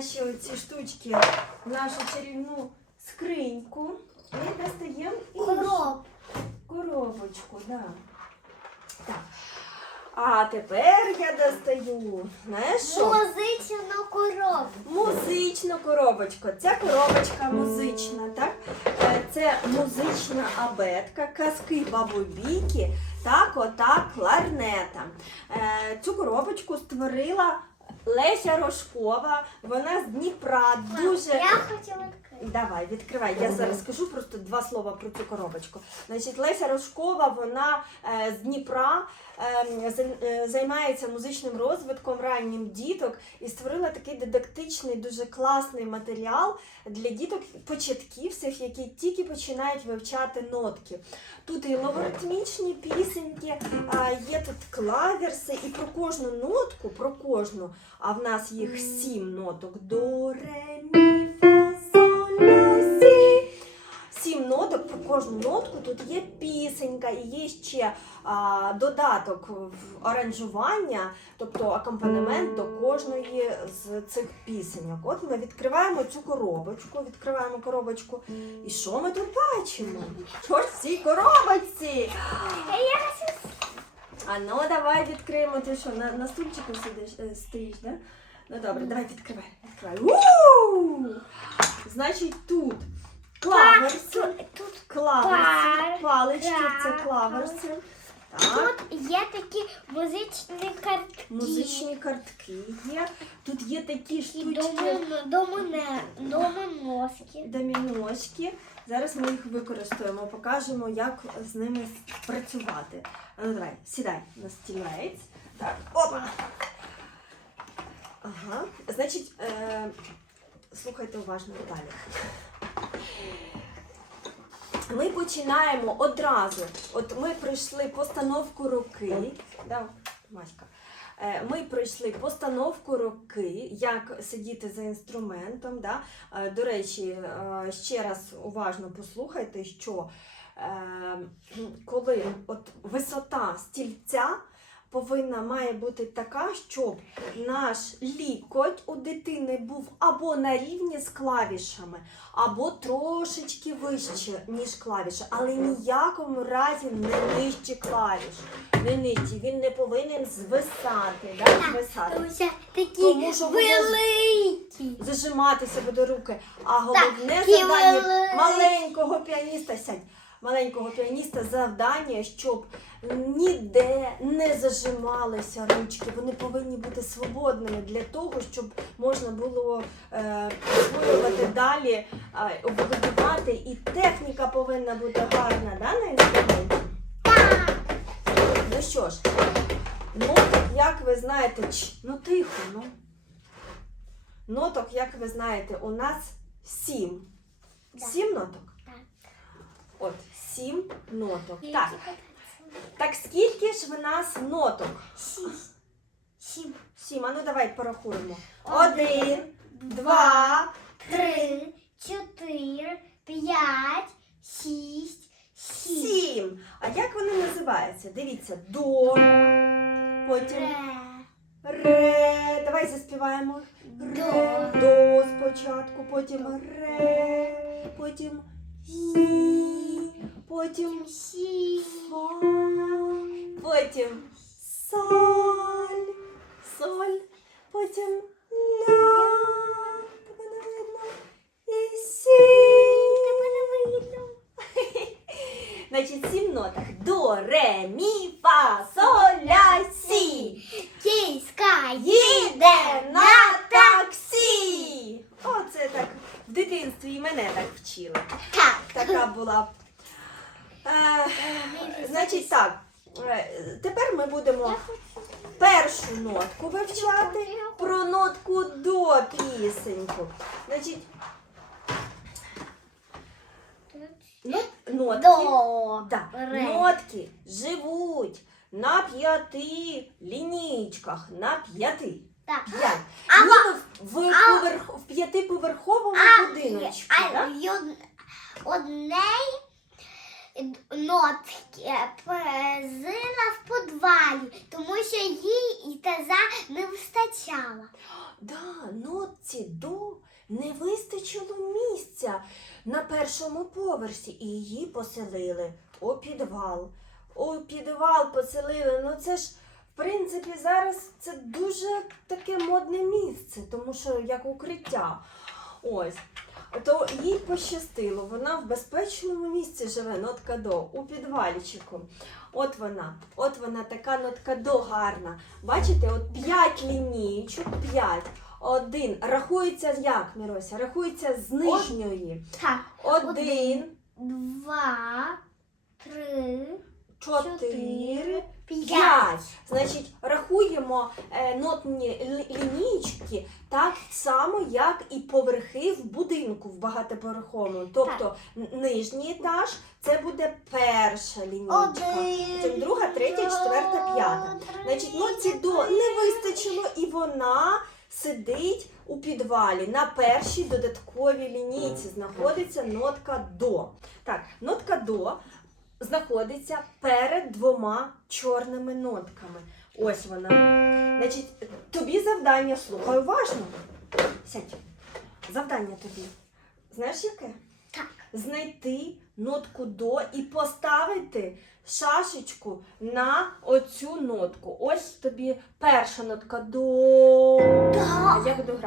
наші оці штучки в нашу чарівну скриньку і достаємо іншу Короб. коробочку. Да. Так. А тепер я достаю. Знаєш що? Музичну коробку. Музичну коробочку. Ця коробочка музична, так? Е, Це музична абетка, казки бабобіки та кота кларнета. Е, Цю коробочку створила Леся Рожкова. Вона з Дніпра. Дуже Я хотіла. Давай, відкривай. Я зараз скажу просто два слова про цю коробочку. Значить, Леся Рожкова, вона е, з Дніпра е, е, займається музичним розвитком раннім діток і створила такий дидактичний, дуже класний матеріал для діток початківців, які тільки починають вивчати нотки. Тут і логаритмічні пісеньки, а, є тут клаверси, і про кожну нотку, про кожну, а в нас їх сім ноток. До, ре, мі, кожну нотку тут є пісенька і є ще а, додаток в аранжування, тобто акомпанемент до кожної з цих пісеньок. От ми відкриваємо цю коробочку, відкриваємо коробочку. І що ми тут бачимо? Що ж в цій коробочці? А ну давай відкриємо. Ти що, на, на стульчику сидиш, е, стоїш, да? Ну добре, давай відкривай. відкривай. У! Значить, тут клаверси. Клаверси, Пар- палички, це пар- клаверси. Так. тут є такі музичні картки. Музичні картки є. Тут є такі І штучки, домо- домоне- домоноски. доміношки. Зараз ми їх використаємо, покажемо, як з ними працювати. А Ну, давай, сідай на стілець. Так, опа. Ага. Значить, е, слухайте уважно далі. Ми починаємо одразу. От ми пройшли постановку руки. Да, Маська. Е, Ми пройшли постановку руки, як сидіти за інструментом. Да? Е, До речі, е, ще раз уважно послухайте, що коли от висота стільця повинна має бути така, щоб наш лікоть у дитини був або на рівні з клавішами, або трошечки вище, ніж клавіші, але ніякому разі не нижче клавіш. Не нижче. Він не повинен звисати. Да? звисати. Ось такі Тому що великі. Зажимати себе до руки. А головне такі завдання великі. маленького піаніста сядь. Маленького піаніста завдання, щоб ніде не зажималися ручки. Вони повинні бути свободними для того, щоб можна було е, освоювати далі, е. І техніка повинна бути гарна да, на інструменті. Ну що ж, ноток, як ви знаєте, ч, ну тихо, ну. Ноток, як ви знаєте, у нас сім. Сім ноток? Так. От, сім ноток. Так, так скільки ж в нас ноток? Шість. Сім. Сім. А ну давай порахуємо. Один, два, Три, чотири, п'ять, шість, сім. сім. А як вони називаються? Дивіться, до, потім Ре, ре. Давай заспіваємо. Ре, до спочатку, потім ре, потім сі, потім сі, фа, потім соль, соль, потім ля, тебе не видно, і сі. Тебе не видно. Значить, сім нотах. До, ре, мі, фа, соль, ля, сі. Київська Їде на таксі! Оце так в дитинстві і мене так вчили. Так. Така була. Е, значить так, е, тепер ми будемо першу нотку вивчати про нотку до пісеньку. Значить, нот, нотки, да, нотки живуть на п'яти лінійках, на п'яти. Так. П'ять. А Ніби в, а- поверх, в п'ятиповерховому будиночку. а да? одней нотки е, зила в подвалі, тому що їй і таза не вистачало. Да, нотці до не вистачило місця на першому поверсі і її поселили у підвал. У підвал поселили. Ну це ж, в принципі, зараз це дуже таке модне місце, тому що як укриття. Ось то їй пощастило, вона в безпечному місці живе нотка до, у підвальчику. От вона, от вона така нотка до гарна. Бачите, от 5 лінієчок, 5. Один. Рахується як, Мірося? Рахується з нижньої. Один, Один, два, три, чотири, П'ять. Значить, рахуємо е, нотні лінійки так само, як і поверхи в будинку в багатоповерховому. Тобто нижній етаж це буде перша лінійка. потім друга, третя, четверта, п'ята. Значить, ноці до не вистачило, і вона сидить у підвалі. На першій додатковій лінійці знаходиться нотка до. Так, нотка до знаходиться перед двома чорними нотками. Ось вона. Значить, Тобі завдання слухай уважно. Сядь. Завдання тобі. Знаєш яке? Так. Знайти нотку до і поставити шашечку на оцю нотку. Ось тобі перша нотка до. Так. Я буду.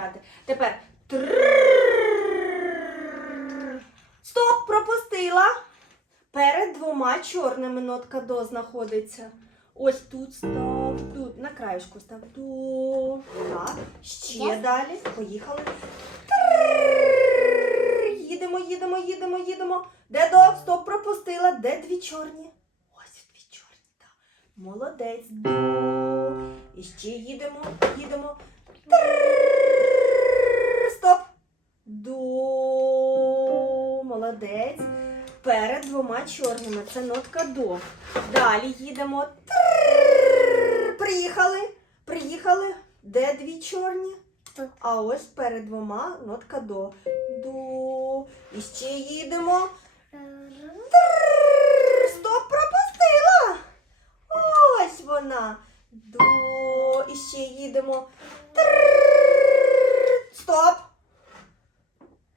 Тепер. Стоп, пропустила. Перед двома чорними нотка до знаходиться. Ось тут став, тут, на краюшку став. До. Так. Ще Я? далі. Поїхали. Їдемо, їдемо, їдемо, їдемо. Де до? Стоп пропустила. Де дві чорні? Ось дві чорні. так. Молодець. До. І ще їдемо, їдемо. Стоп. До. Молодець. Перед двома чорними. Це нотка до. Далі їдемо. Приїхали. Приїхали. Де дві чорні? А ось перед двома нотка до. До. І ще їдемо. Стоп, пропустила. Ось вона. До. І ще їдемо. Стоп.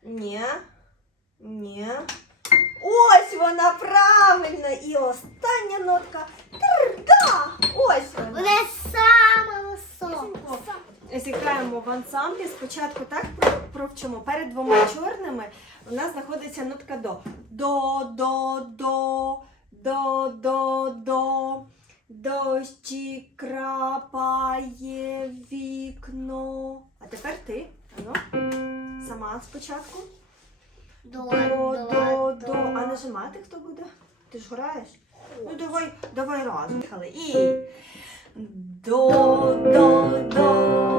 Ні. Ні. Вона правильно. І остання нотка. Тр. Да. Ось вона. Вона сама висока. Зіграємо в ансамблі. Спочатку так провчимо. Перед двома чорними у нас знаходиться нотка до. До, до, до, до, до, до. Дощі крапає вікно. А тепер ти. Ану. Сама спочатку. До, До, до, до. А нажимати хто буде? Ти ж граєш? Ну давай, давай разом. І до, до, до, до,